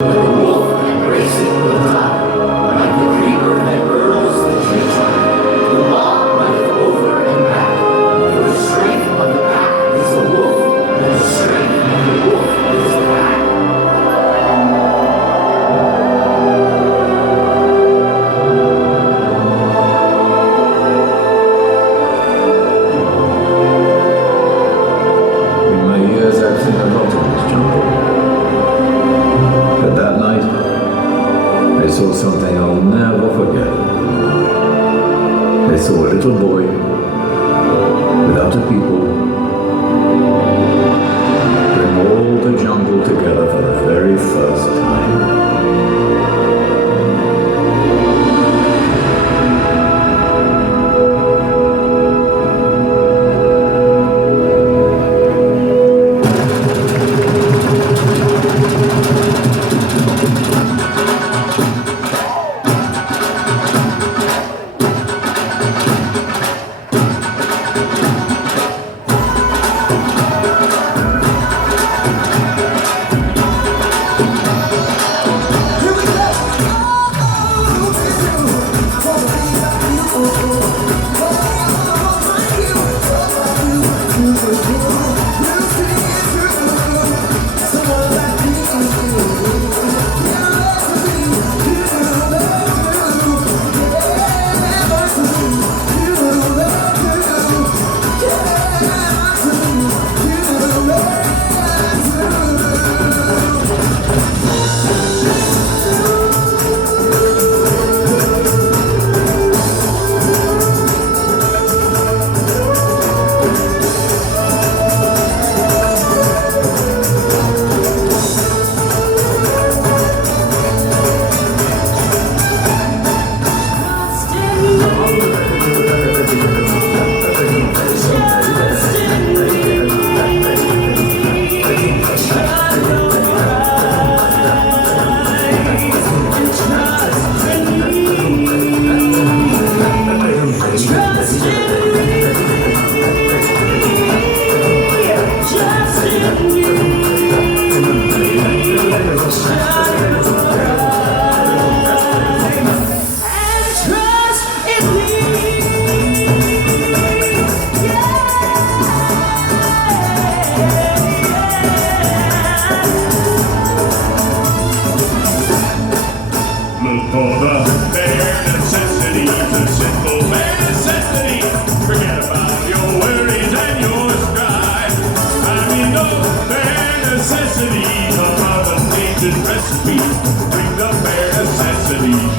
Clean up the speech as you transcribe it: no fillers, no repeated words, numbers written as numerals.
I saw something I'll never forget. I saw a little boy without a people bring all the jungle together for the very first time. For the bare necessities, the simple bare necessities. Forget about your worries and your strife. I mean, those bare necessities are Mother Nature's recipe. Bring the bare necessities.